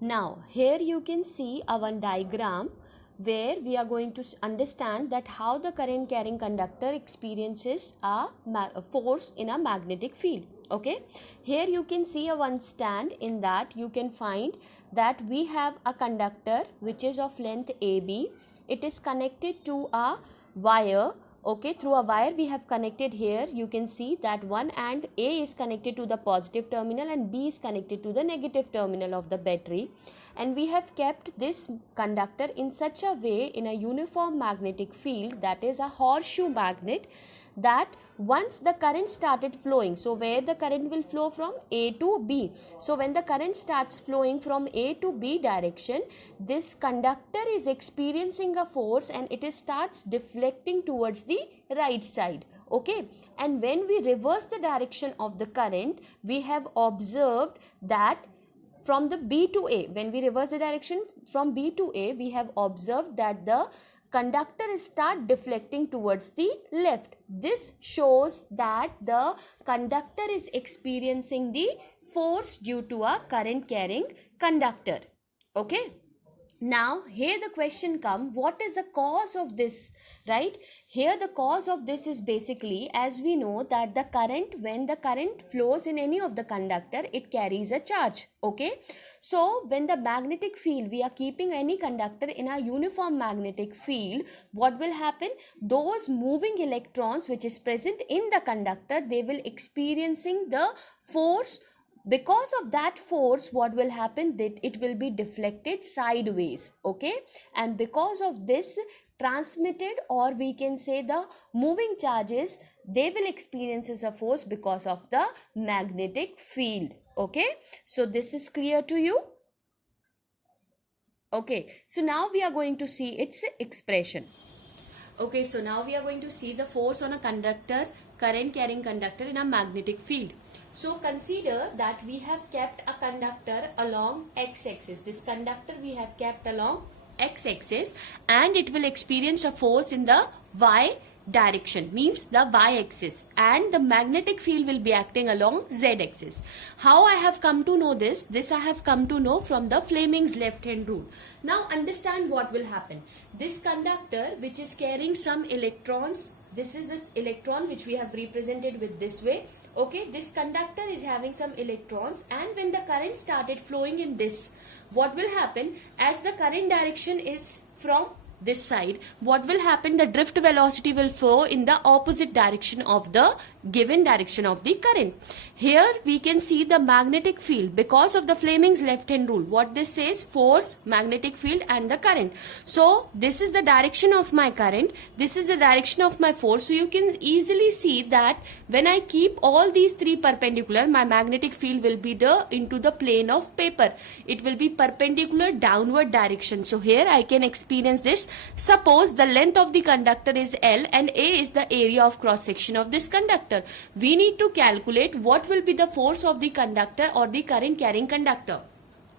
Now here you can see a one diagram where we are going to understand that how the current carrying conductor experiences a force in a magnetic field. Okay, here you can see a one stand. In that you can find that we have a conductor which is of length AB. It is connected to a wire. Okay, through a wire we have connected. Here you can see that one and A is connected to the positive terminal and B is connected to the negative terminal of the battery, and we have kept this conductor in such a way in a uniform magnetic field, that is a horseshoe magnet, that once the current started flowing, so where the current will flow from A to B, so when the current starts flowing from A to B direction, this conductor is experiencing a force and it starts deflecting towards the right side. Okay, and when we reverse the direction of the current, we have observed that from the B to A, when we reverse the direction from B to A, we have observed that the conductor start deflecting towards the left. This shows that the conductor is experiencing the force due to a current carrying conductor. Okay, now here the question comes, what is the cause of this, right? Here the cause of this is basically, as we know that the current, when the current flows in any of the conductor, it carries a charge. Okay, so when the magnetic field, we are keeping any conductor in a uniform magnetic field, what will happen? Those moving electrons which is present in the conductor, they will experiencing the force. Because of that force, what will happen, that it will be deflected sideways. Okay, and because of this transmitted, or we can say the moving charges, they will experience a force because of the magnetic field. Okay, so this is clear to you? Okay, so now we are going to see its expression. Okay, so now we are going to see the force on a conductor, current carrying conductor in a magnetic field. So consider that we have kept a conductor along x-axis. This conductor we have kept along x-axis, and it will experience a force in the y direction, means the y-axis, and the magnetic field will be acting along z-axis. How I have come to know this? This I have come to know from the Fleming's left hand rule. Now understand what will happen. This conductor which is carrying some electrons, this is the electron which we have represented with this way. Okay, this conductor is having some electrons, and when the current started flowing in this, what will happen? As the current direction is from this side, what will happen? The drift velocity will flow in the opposite direction of the given direction of the current. Here we can see the magnetic field because of the Fleming's left hand rule. What this says? Force, magnetic field and the current. So this is the direction of my current, this is the direction of my force. So you can easily see that when I keep all these three perpendicular, my magnetic field will be into the plane of paper. It will be perpendicular downward direction. So here I can experience this. Suppose the length of the conductor is L and A is the area of cross section of this conductor. We need to calculate what will be the force of the conductor or the current carrying conductor.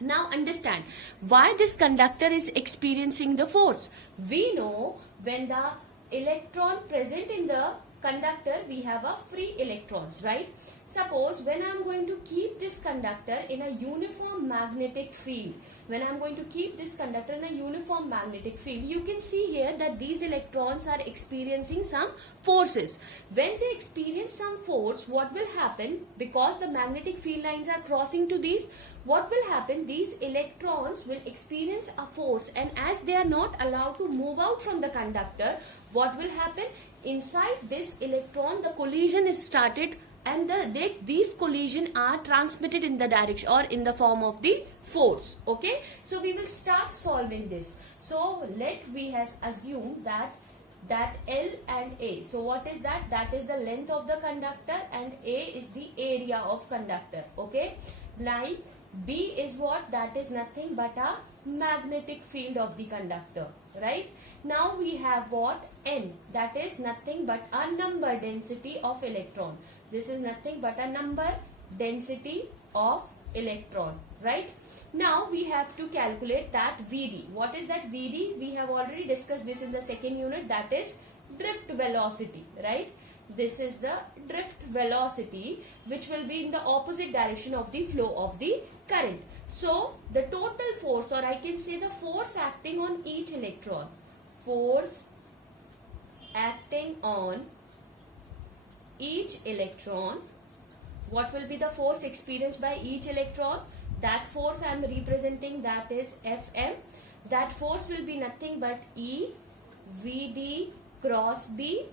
Now understand why this conductor is experiencing the force. We know when the electron present in the conductor, we have a free electrons, right? Suppose when I am going to keep this conductor in a uniform magnetic field, when I am going to keep this conductor in a uniform magnetic field, you can see here that these electrons are experiencing some forces. When they experience some force, what will happen? Because the magnetic field lines are crossing to these, what will happen? These electrons will experience a force, and as they are not allowed to move out from the conductor, what will happen? Inside this electron, the collision is started, and these collision are transmitted in the direction or in the form of the force. Okay, so we will start solving this. So we has assumed that L and A. So what is that? That is the length of the conductor, and A is the area of conductor. Okay, like B is what? That is nothing but a magnetic field of the conductor, right? Now we have what? N, that is nothing but a number density of electron. This is nothing but a number density of electron, right? Now we have to calculate that Vd. What is that Vd? We have already discussed this in the second unit, that is drift velocity, right? this is the drift velocity, which will be in the opposite direction of the flow of the current. So the total force, or I can say the force acting on each electron, force acting on each electron, what will be the force experienced by each electron? That force I am representing, that is Fm. That force will be nothing but E Vd cross B.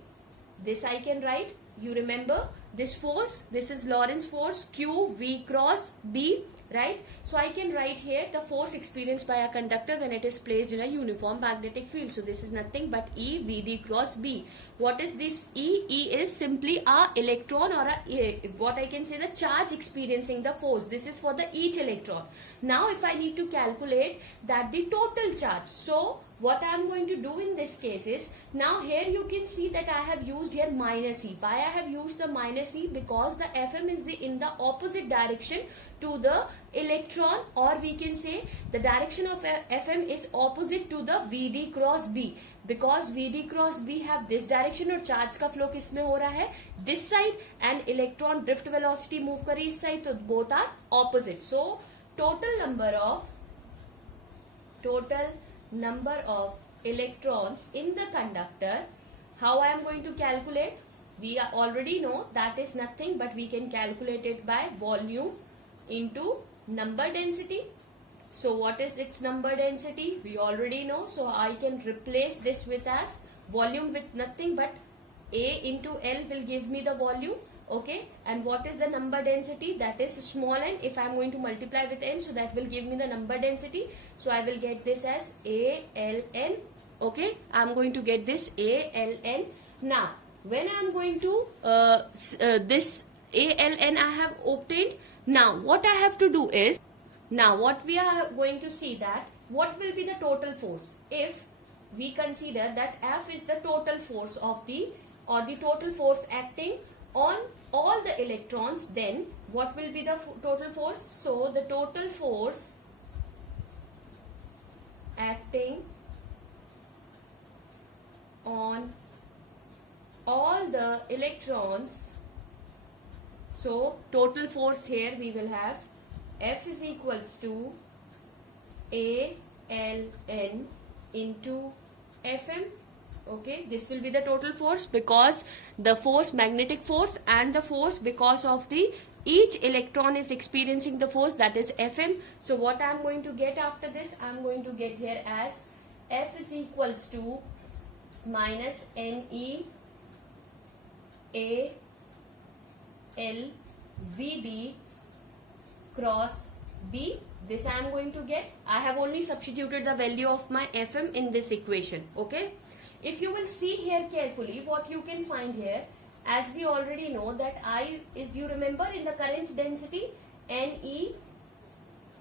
This I can write. You remember this force, this is Lorentz force, Q V cross B, right? So I can write here the force experienced by a conductor when it is placed in a uniform magnetic field. So this is nothing but E Vd cross B. What is this E? E is simply a electron, or what I can say the charge experiencing the force. This is for the each electron. Now if I need to calculate that the total charge, so what I am going to do in this case is, now here you can see that I have used here minus E. Why I have used the minus E? Because the Fm is in the opposite direction to the electron, or we can say the direction of Fm is opposite to the Vd cross B. Because Vd cross B have this direction और charge का flow किसमें हो रहा है? This side, and electron drift velocity move कर रही है इस side, तो both are opposite. So total number of electrons in the conductor, how I am going to calculate? We already know that is nothing but we can calculate it by volume into number density. So what is its number density? We already know. So I can replace this with as volume with nothing but A into L will give me the volume. Okay, and what is the number density? That is small n. If I am going to multiply with n, so that will give me the number density. So I will get this as ALN. Okay, I am going to get this ALN. Now when I am going to this ALN I have obtained. Now what I have to do is, now what we are going to see that what will be the total force if we consider that F is the total force of the, or the total force acting on all the electrons. Then what will be the total force? So the total force acting on all the electrons, so total force here we will have F is equals to ALN into Fm. Okay, this will be the total force, because the force, magnetic force, and the force because of the each electron is experiencing the force, that is Fm. So what I am going to get after this, I am going to get here as F is equals to minus Ne A L Vd cross B. This I am going to get. I have only substituted the value of my Fm in this equation. Okay. If you will see here carefully, what you can find here, as we already know that I is, you remember in the current density, Ne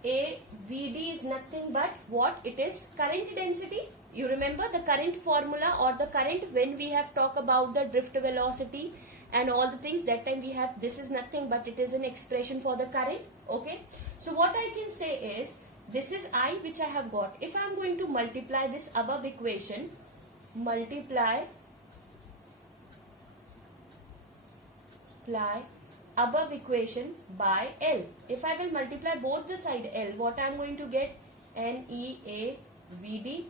A Vd is nothing but what? It is current density. You remember the current formula, or the current when we have talked about the drift velocity and all the things, that time we have, this is nothing but it is an expression for the current. Okay. So what I can say is, this is I which I have got. If I am going to multiply this above equation, multiply above equation by L. If I will multiply both the side L, what I am going to get? NeAVd.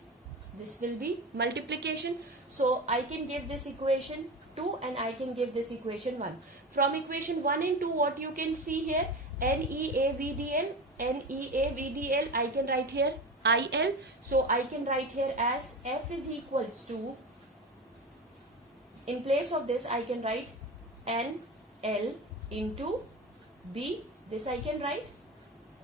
This will be multiplication. So I can give this equation 2 and I can give this equation 1. From equation 1 and 2, what you can see here? NeAVdL. NeAVdL, I can write here IL. So I can write here as F is equals to, in place of this I can write NL into B. This I can write.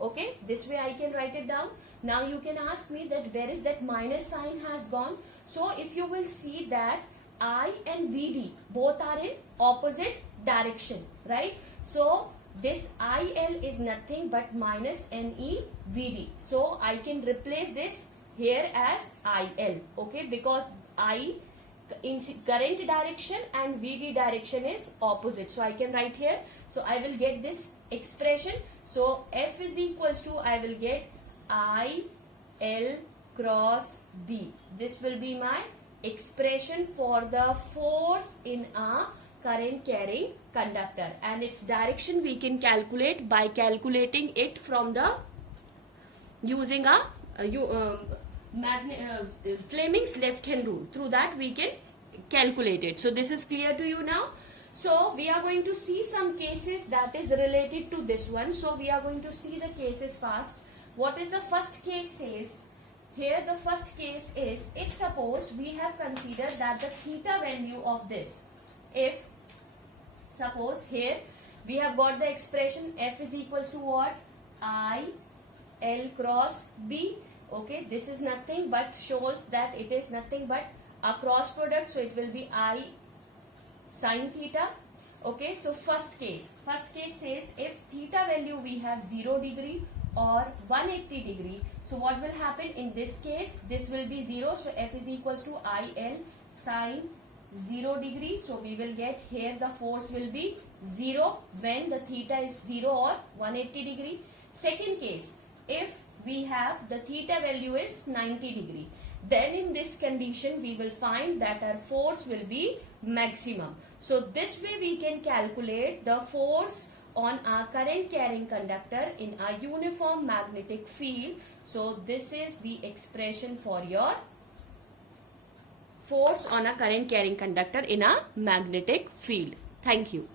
Okay, this way I can write it down. Now you can ask me that where is that minus sign has gone. So if you will see that I and Vd both are in opposite direction, right? So this IL is nothing but minus NeVd. So I can replace this here as IL. Okay, because I in current direction and Vd direction is opposite. So I can write here. So I will get this expression. So F is equals to, I will get IL cross B. This will be my expression for the force in a current carrying conductor, and its direction we can calculate by calculating it from the using a Fleming's left hand rule. Through that we can calculate it. So this is clear to you now. So we are going to see some cases that is related to this one. So we are going to see the cases first. What is the first case says? Here the first case is, if suppose we have considered that the theta value of this, if suppose here we have got the expression F is equals to what? I L cross B. Okay, this is nothing but shows that it is nothing but a cross product, so it will be I sin theta. Okay, so first case says if theta value we have 0 degree or 180 degree, so what will happen in this case? This will be 0, so F is equals to IL sin 0 degree. So we will get here the force will be 0 when the theta is 0 or 180 degree. Second case, if we have the theta value is 90 degree, then in this condition we will find that our force will be maximum. So this way we can calculate the force on a current carrying conductor in a uniform magnetic field. So this is the expression for your force on a current carrying conductor in a magnetic field. Thank you.